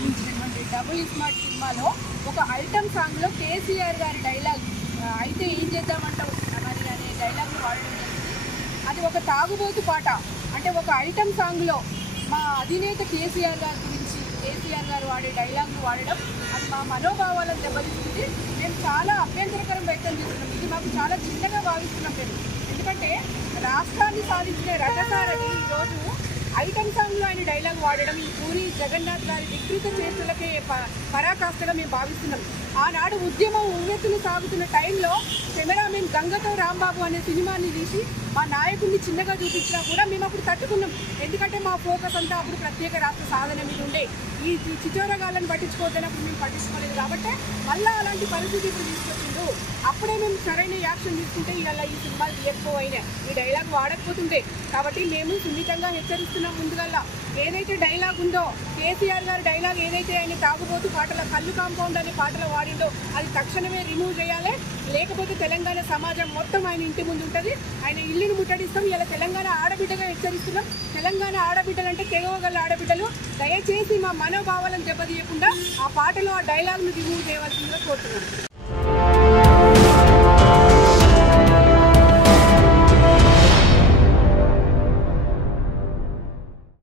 నిర్మించినటువంటి double smart సినిమాలో ఒక ఐటమ్ సాంగ్లో కేసీఆర్ గారి డైలాగ్ అయితే ఏం చేద్దామంటావు మరి అనే డైలాగ్ని వాడడం జరిగింది. అది ఒక తాగుబోతు పాట. అంటే ఒక ఐటమ్ సాంగ్లో మా అధినేత కేసీఆర్ గారి గురించి కేసీఆర్ గారు వాడే డైలాగ్ను వాడడం అది మా మనోభావాలను దెబ్బతీస్తుంది. మేము చాలా అభ్యంతరకరం వ్యక్తం చేస్తున్నాం. ఇది మాకు చాలా చిన్నగా భావిస్తున్నాం మేము. ఎందుకంటే రాష్ట్రాన్ని సాధించిన రథసారథి ఈరోజు ఐటమ్ సాంగ్లో ఆయన డైలాగ్ వాడడం ఈ పూరి జగన్నాథ్ గారి వికృత చేతులకే పరాకాష్ఠగా మేము భావిస్తున్నాం. ఆనాడు ఉద్యమం ఉవ్వెత్తులు సాగుతున్న టైంలో కెమెరామెన్ గంగతో రాంబాబు అనే సినిమాని తీసి మా నాయకుడిని చిన్నగా చూపించినా కూడా మేము అప్పుడు తట్టుకున్నాం. ఎందుకంటే మా ఫోకస్ అంతా అప్పుడు ప్రత్యేక రాష్ట్ర సాధన మీద ఉండే. ఈ చిచోరగాళ్ళని పట్టించుకోవద్దన్నప్పుడు మేము పట్టించుకోలేదు. కాబట్టి మళ్ళీ అలాంటి పరిస్థితి ఇప్పుడు తీసుకొచ్చిండు. అప్పుడే మేము సరైన యాక్షన్ తీసుకుంటే ఇలా ఈ సినిమాలు తీయకపోయినా ఈ డైలాగ్ వాడకపోతుండే. కాబట్టి మేము సున్నితంగా హెచ్చరిస్తున్నాం. ముందుగల్లా ఏదైతే డైలాగ్ ఉందో కేసీఆర్ గారి డైలాగ్ ఏదైతే ఆయన తాగుబోతు పాటల కళ్ళు కాంపౌండ్ అనే పాటలో వాడిందో అది తక్షణమే రిమూవ్ చేయాలి. లేకపోతే తెలంగాణ సమాజం మొత్తం ఆయన ఇంటి ముందు ఉంటుంది. ఆయన ఇల్లును ముట్టడిస్తాం. ఇలా తెలంగాణ ఆడబిడ్డగా హెచ్చరిస్తున్నాం. తెలంగాణ ఆడబిడ్డలంటే తెగవగల ఆడబిడ్డలు. దయచేసి మా మనోభావాలను దెబ్బతీయకుండా ఆ పాటలో ఆ డైలాగ్ను రిమూవ్ చేయవలసిందిగా కోరుతున్నాం.